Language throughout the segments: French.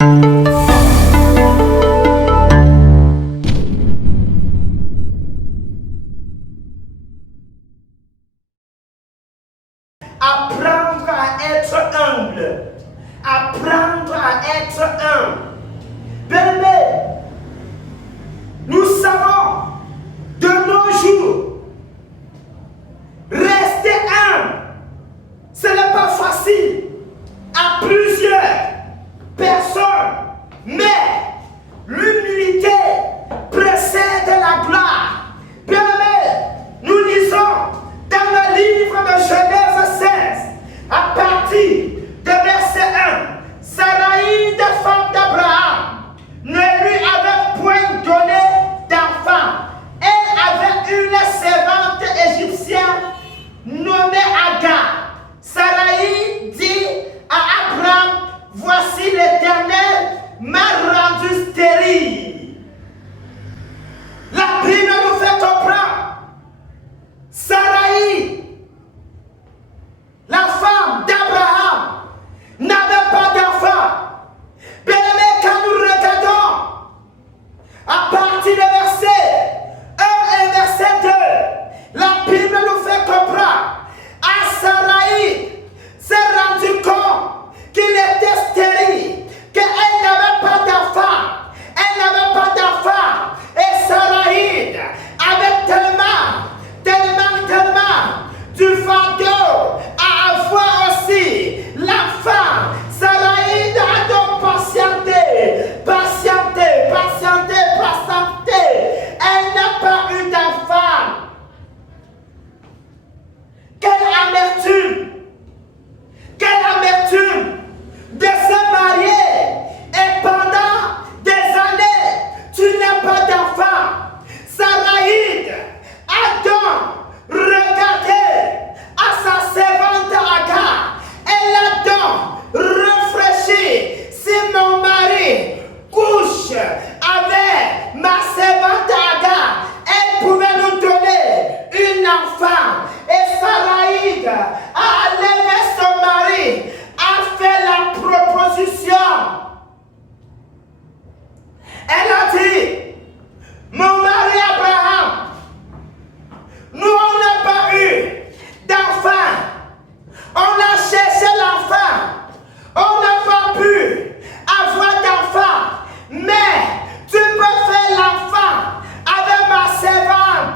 Apprendre à être humble. Apprendre à être humble. Bien-aimés, nous savons de nos jours, rester humble, ce n'est pas facile à plusieurs personnes, mais l'humilité précède la gloire. Bien-aimés, nous lisons dans le livre de Genèse 16, à partir de verset 1, Sarai, de femme d'Abraham, ne lui avait point donné d'enfant. Elle avait une servante égyptienne nommée Agar. Sarai dit à Abraham, voici l'Éternel m'a rendu stérile. La Bible nous fait comprendre, Sarai, la femme d'Abraham, n'avait pas d'enfant. Bien-aimés, quand nous regardons à partir du verset 1 et verset 2, la Bible nous fait comprendre, à Sarai s'est rendu compte qu'il était stérile, qu'elle n'avait pas d'enfant. Elle n'avait pas d'enfant. Et Sarai avait tellement du fardeau à avoir aussi l'enfant. Sarai a donc patienté. Elle n'a pas eu d'enfant. Quelle amertume de se marier et pendant des années, tu n'as pas d'enfant. Sarai a donc regardé à sa servante Agar. Elle a donc réfléchi. Si mon mari couche avec ma servante Agar, elle pouvait nous donner un enfant. Et Sarai a levé son mari, a fait la proposition. Elle a dit, mon mari Abraham, nous on n'a pas eu d'enfant. On a cherché l'enfant. On n'a pas pu avoir d'enfant. Mais tu peux faire l'enfant avec ma servante.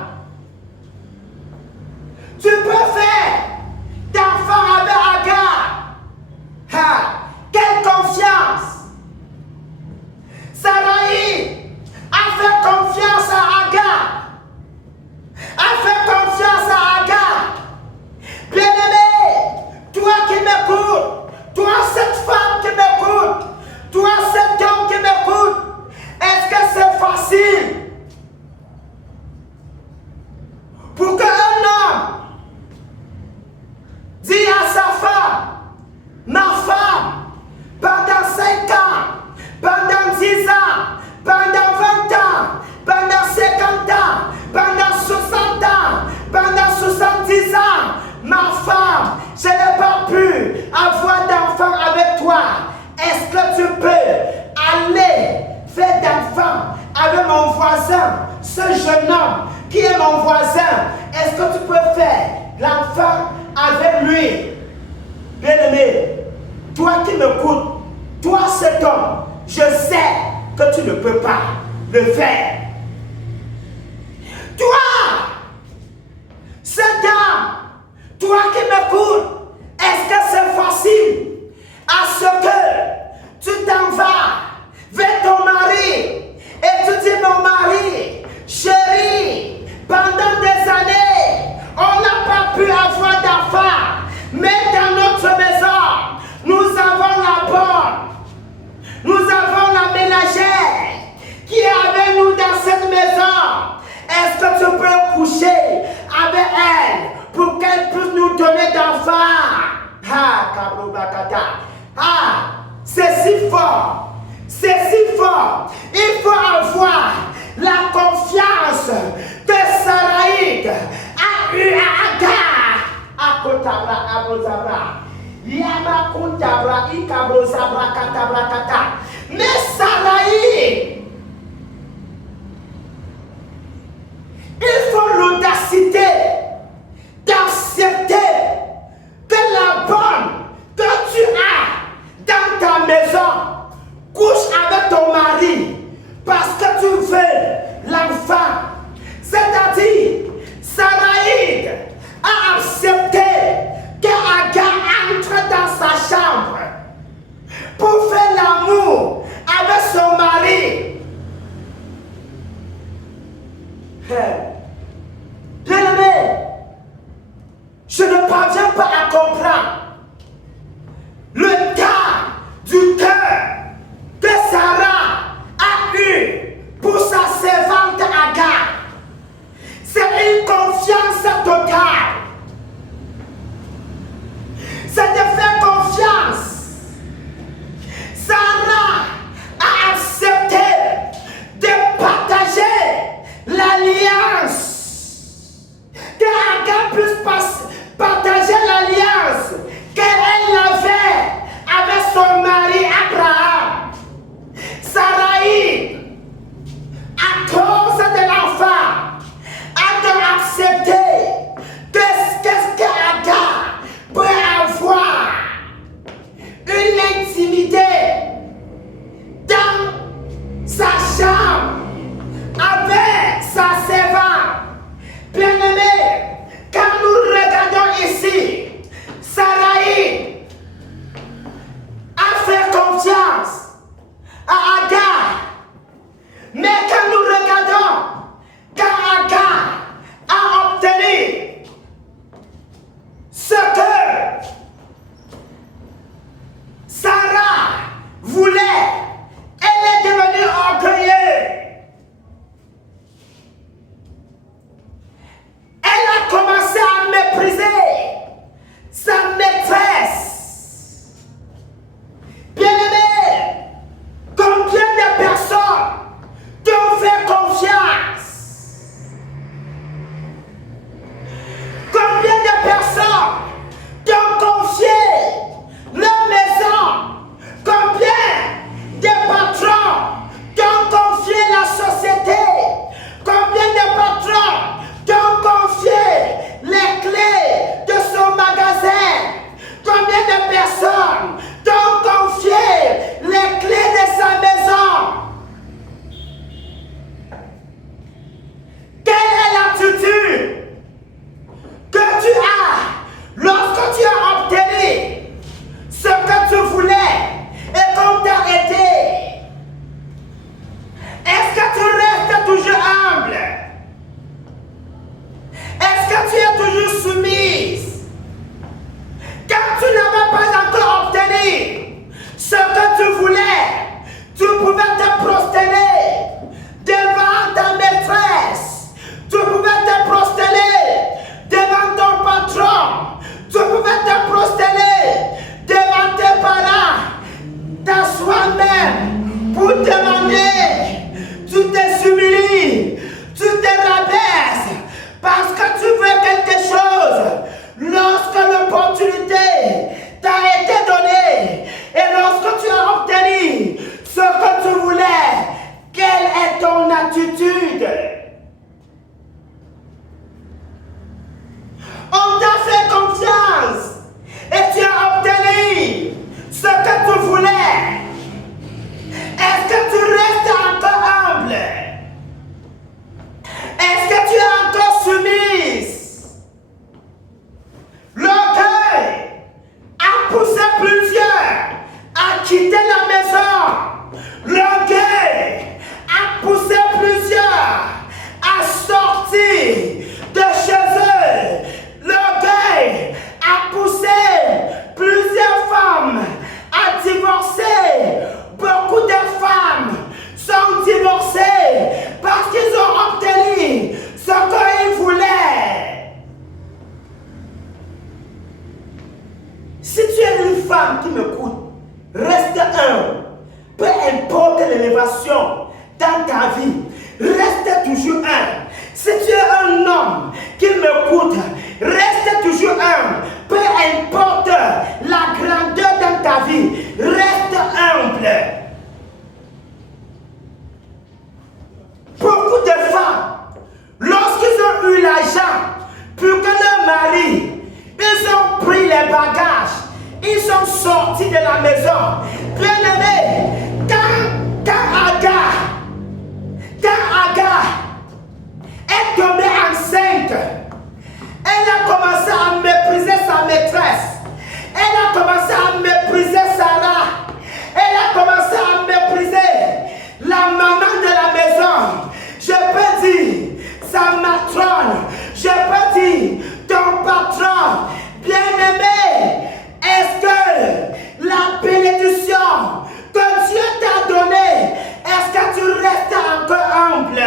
Tu peux faire d'enfant avec Agar. Quelle confiance! Sarai a fait confiance à Agar. A fait confiance à Agar. Bien-aimé, toi qui m'écoutes, toi cette femme qui m'écoute, toi cet homme qui m'écoute, est-ce que c'est facile pour qu'un homme dit à sa femme, ma femme, pendant 5 ans, pendant 10 ans, pendant 20 ans, pendant 50 ans, pendant 60 ans, pendant 70 ans, ma femme, je n'ai pas pu avoir d'enfant avec toi. Est-ce que tu peux aller faire d'enfant avec mon voisin, ce jeune homme qui est mon voisin? Est-ce que tu peux faire l'enfant avec lui? Bien-aimé, toi qui m'écoutes, toi cet homme, je sais que tu ne peux pas le faire. Toi, cette dame, toi qui m'écoutes, est-ce que c'est facile à ce que tu t'en vas vers ton mari et tu dis, mon mari, chérie, pendant des années, on n'a pas pu avoir d'enfant, mais dans notre maison, nous avons la bonne, nous avons la ménagère qui est avec nous dans cette maison. Est-ce que tu peux coucher avec elle pour qu'elle puisse nous donner d'enfants? C'est si fort, c'est si fort. Il faut avoir la confiance que Sarai a eu à Agar. Yamakuntabra, Ikabrosabra, Katabrakata. Mais Saraï, il faut l'audacité d'accepter que la bonne que tu as dans ta maison couche avec ton mari parce que tu veux l'enfant. C'est-à-dire, Saraï a accepté que Agar entre dans sa chambre pour faire l'amour avec son mari. Bien-aimé, je ne parviens pas à comprendre le cas du cœur que Sarah a eu pour sa servante Agar. C'est une confiance totale. C'est de faire confiance. Sarah a accepté de partager l'alliance. Que Agar puisse partager l'alliance qu'elle avait avec son mari Abraham. Sarai, à cause de l'enfant, a accepté qu'est-ce que Agar peut avoir une intimité dans sa chambre avec sa servante. Bien-aimé, quand nous regardons ici, Sarai a fait confiance à Agar. Mais quand nous regardons, quand Agar a obtenu ce que Sarah voulait, elle est devenue orgueilleuse. Elle a commencé à mépriser sa maîtresse. Bien-aimé, combien de personnes t'ont fait confiance? Combien de personnes t'ont confié leur maison? Combien de patrons t'ont confié la société? Combien de patrons t'ont confié les clés de son magasin? Combien de personnes t'ont confié les clés de sa maison? Quelle est l'attitude que tu as lorsque tu as obtenu ce que tu voulais et qu'on t'a aidé? Est-ce que tu restes toujours humble? Est-ce que tu es toujours soumise? Quand tu n'avais pas encore obtenu ce que tu voulais, tu pouvais te prosterner devant ta maîtresse. Tu pouvais te prosterner devant ton patron. Tu pouvais te prosterner devant tes parents, t'asseoir même pour demander. Tu te humilies, tu te rabaisses parce que tu veux quelque chose. Lorsque l'opportunité t'a été donnée et lorsque tu as obtenu ce que tu voulais, quelle est ton attitude? On t'a fait confiance et tu as obtenu ce que tu voulais. Est-ce que tu restes encore humble? Est-ce que tu es encore soumise? L'orgueil a poussé plusieurs à quitter la maison. L'orgueil a poussé plusieurs à sortir de chez eux. L'orgueil a poussé plusieurs femmes à divorcer. Beaucoup de femmes sont divorcées parce qu'ils ont obtenu ce qu'ils voulaient. Si tu es une femme qui m'écoute, reste humble. Peu importe l'élévation dans ta vie, reste toujours humble. Si tu es un homme qui m'écoute, reste toujours humble. peu importe la grandeur dans ta vie, reste humble. Beaucoup de femmes, lorsqu'ils ont eu l'argent pour que leur mari, ils ont pris les bagages, ils sont sortis de la maison. Bien-aimé, quand Agar est tombée enceinte, elle a commencé à mépriser sa maîtresse. Elle a commencé à mépriser Sarah. Elle a commencé à mépriser la maman de la maison. Je peux dire sa matrone. Je peux dire ton patron. Bien-aimé, est-ce que la bénédiction que Dieu t'a donnée, est-ce que tu restes encore humble?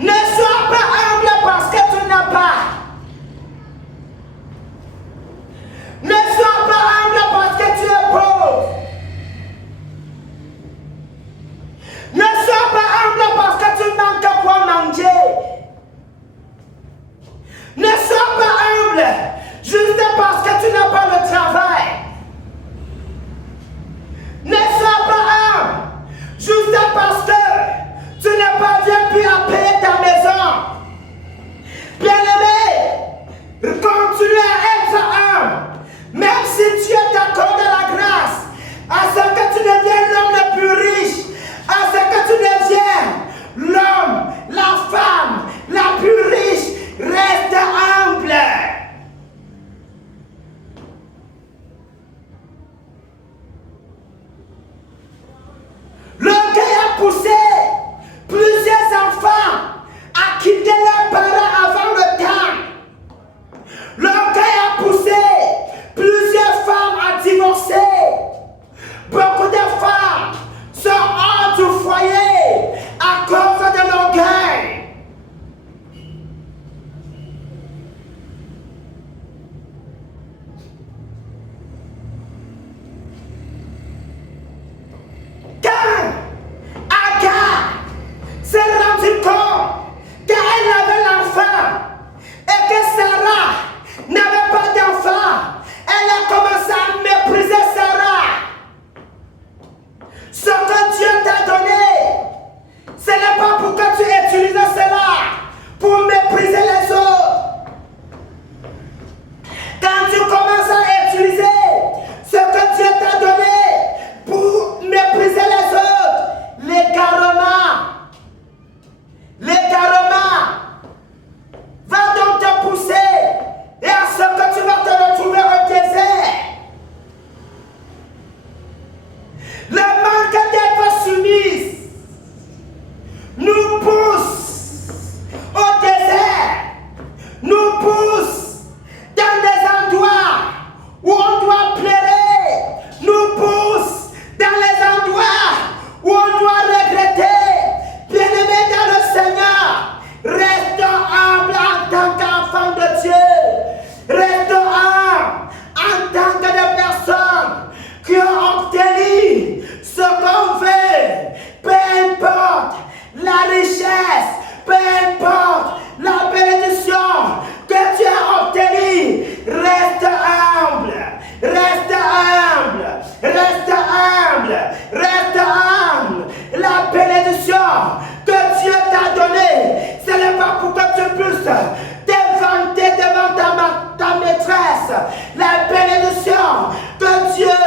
Ne sois pas humble parce que tu n'as pas. Ne sois pas humble parce que tu es pauvre. Ne sois pas humble parce que tu manques quoi manger. Ne sois pas humble juste parce que tu n'as pas le travail. Ne sois pas humble juste parce que tu n'as pas bien pu payer ta maison. Bien-aimé, continue à être humble. Même si Dieu t'accorde la grâce, à ce que tu deviennes l'homme le plus riche, à ce que tu deviennes l'homme, la femme la plus riche, reste humble. L'orgueil a poussé plusieurs enfants à quitter leurs parents avant le temps. L'orgueil a poussé plusieurs femmes à divorcer. Beaucoup de femmes sont hors du foyer à cause de l'orgueil. Quand Agar s'est rendu compte qu'elle avait l'enfant et que Sarah n'avait pas d'enfant, elle a commencé à mépriser Sarah. Ce que Dieu t'a donné, ce n'est pas pour que tu utilises cela pour mépriser les autres. Quand tu commences à utiliser ce que Dieu t'a donné pour mépriser les autres, l'égarement va donc te pousser et à ce que tu vas te retrouver au désert. Le manque d'être soumise nous pousse au désert, nous pousse dans des endroits où on doit pleurer, nous pousse dans les endroits où on doit regretter. Bien-aimé dans le Seigneur, restons humbles en tant qu'enfants de Dieu. Restons humbles en tant que des personnes qui ont obtenu ce qu'on veut. Peu importe la richesse, peu importe la bénédiction que tu as obtenue, reste humble, reste humble, reste humble, reste humble. La bénédiction que Dieu t'a donnée, ce n'est pas pour que tu puisses te vanter devant ta maîtresse. La bénédiction que Dieu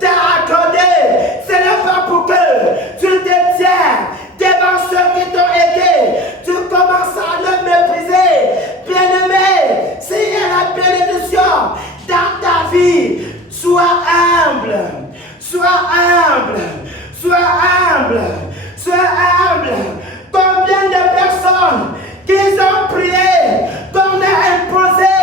t'a accordée, ce n'est pas pour que tu te tiens devant ceux qui t'ont aidé. Tu commences à le mépriser. Bien-aimé, s'il y a la bénédiction dans ta vie, sois humble, sois humble, sois humble, sois humble. Combien de personnes qui ont prié, qu'on a imposé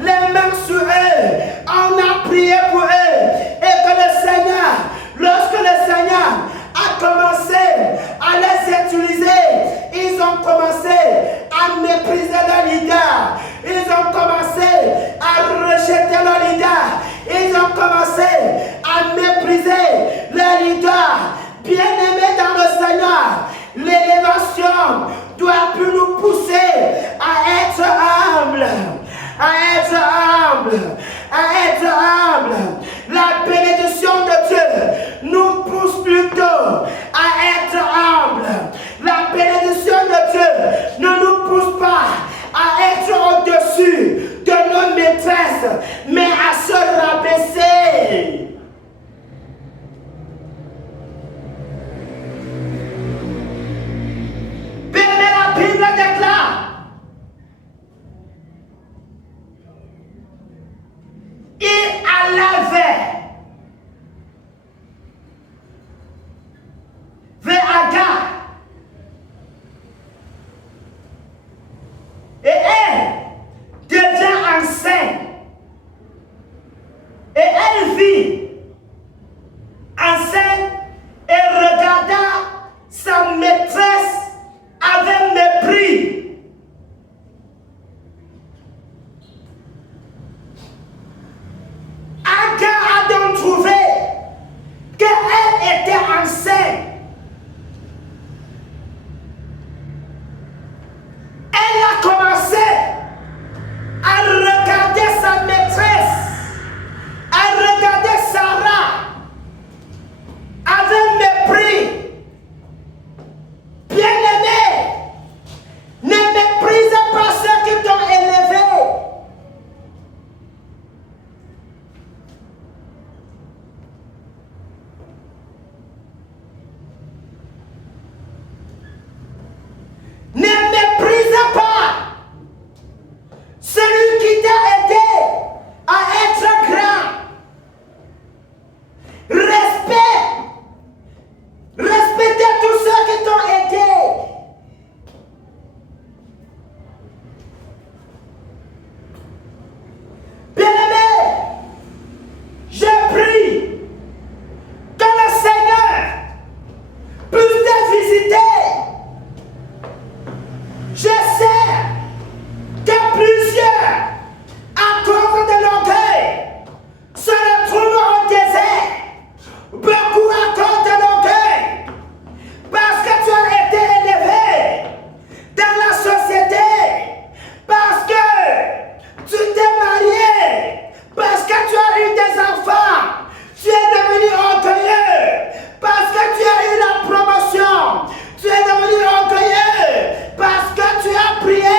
les mains sur eux, on a prié pour eux, et que le Seigneur, lorsque le Seigneur a commencé à les utiliser, ils ont commencé à mépriser leur leader, ils ont commencé à rejeter leur leader, ils ont commencé à mépriser leur leader. Bien-aimés dans le assis enceinte et regarda sa maîtresse avec mépris. Agar a donc trouvé qu'elle était enceinte. Elle a commencé à regarder sa maîtresse, à regarder Sarah avec mépris. Bien-aimé, ne méprise pas ceux qui t'ont élevé. Ne méprise pas celui qui t'a aidé à être grand. Respectez tous ceux qui t'ont aidé. Bien-aimé, je prie que le Seigneur puisse te visiter. Je sais que plusieurs, à cause de l'orgueil, se retrouvent au désert. Beaucoup à cause de l'orgueil. Parce que tu as été élevé dans la société. Parce que tu t'es marié. Parce que tu as eu des enfants. Tu es devenu orgueilleux. Parce que tu as eu la promotion. Tu es devenu orgueilleux. Parce que tu as prié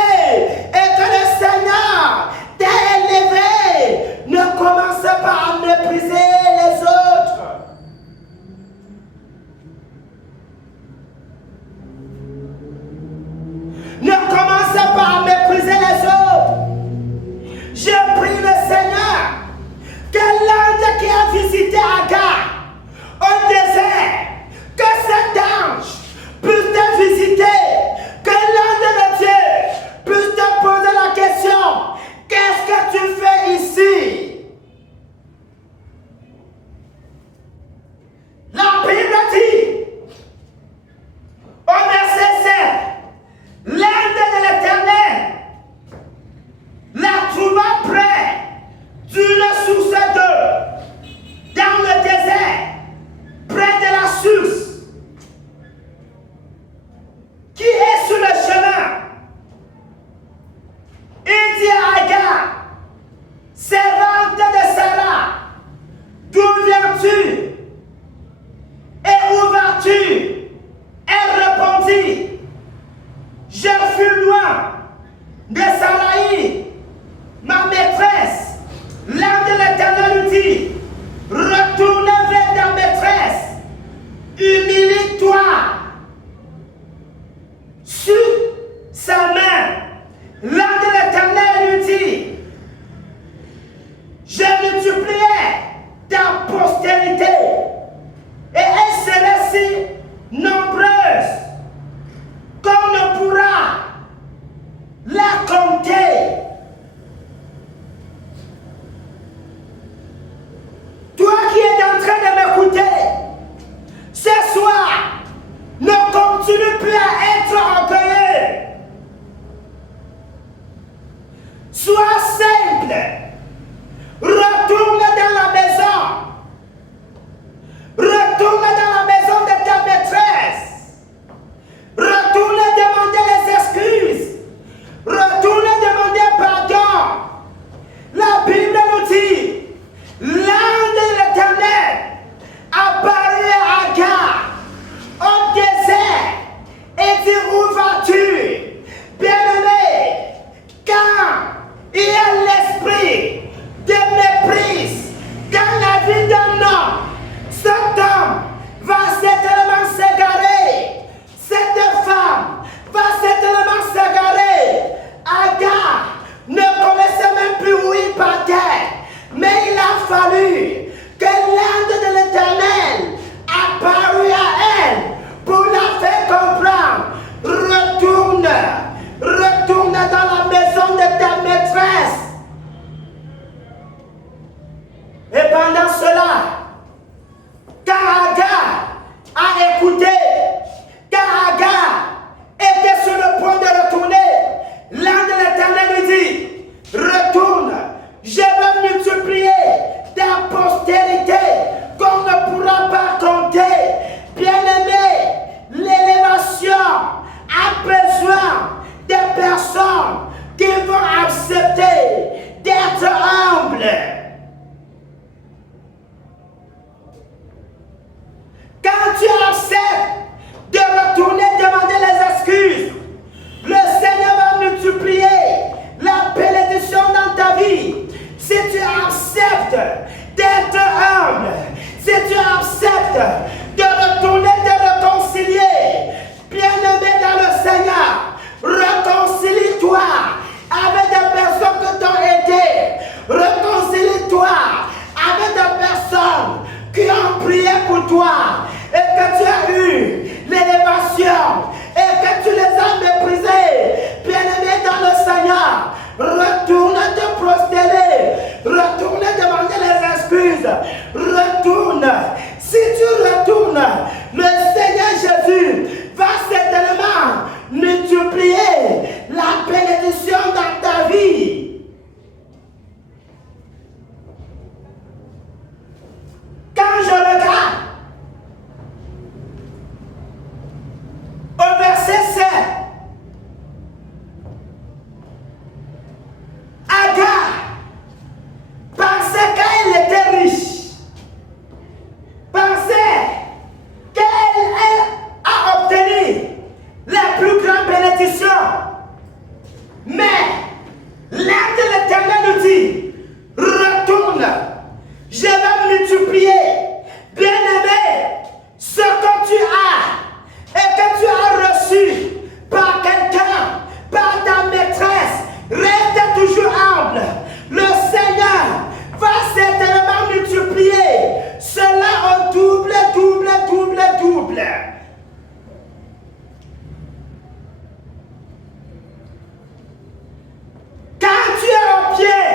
et que le Seigneur t'a élevé. Ne commence pas à mépriser les autres. Ne commence pas à mépriser les autres. Je prie le Seigneur que l'ange qui a visité Agar au désert, que cet ange puisse te visiter, que l'ange de Dieu puisse te poser la question: qu'est-ce que tu fais ici? La Bible dit au verset 7, l'ange de l'Éternel la trouva près d'une source d'eau dans le désert. toi et que tu as eu l'élévation et que tu les as méprisés, bien-aimé dans le Seigneur, retourne te prosterner, retourne demander les excuses, retourne. Si tu retournes, le Seigneur Jésus va certainement multiplier la bénédiction dans ta vie. Quand je regarde au verset 7, Agar, parce qu'elle était riche, pensait qu'elle a obtenu la plus grande bénédiction. Mais l'ange de l'Éternel nous dit, retourne, je vais multiplier, bien-aimé, ce que tu as et que tu as reçu par quelqu'un, par ta maîtresse. Reste toujours humble. Le Seigneur va certainement multiplier cela au double, double, double, double. Quand tu es au pied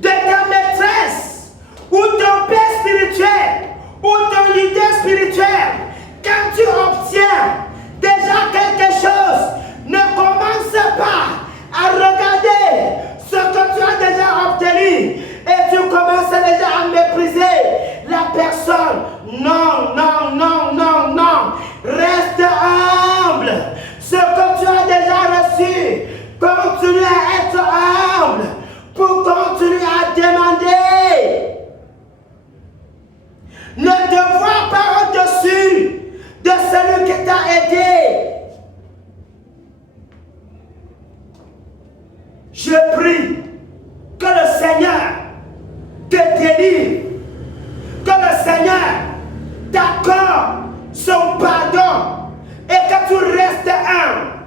de ta maîtresse ou ton père spirituel ou ton leader spirituel, quand tu obtiens déjà quelque chose, ne commence pas à regarder ce que tu as déjà obtenu et tu commences déjà à mépriser la personne. Non, non, non, non, non. Reste humble. Ce que tu as déjà reçu, continue à être humble pour continuer à demander. Ne te vois pas au-dessus de celui qui t'a aidé. Je prie que le Seigneur te délivre, que le Seigneur t'accorde son pardon et que tu restes humble.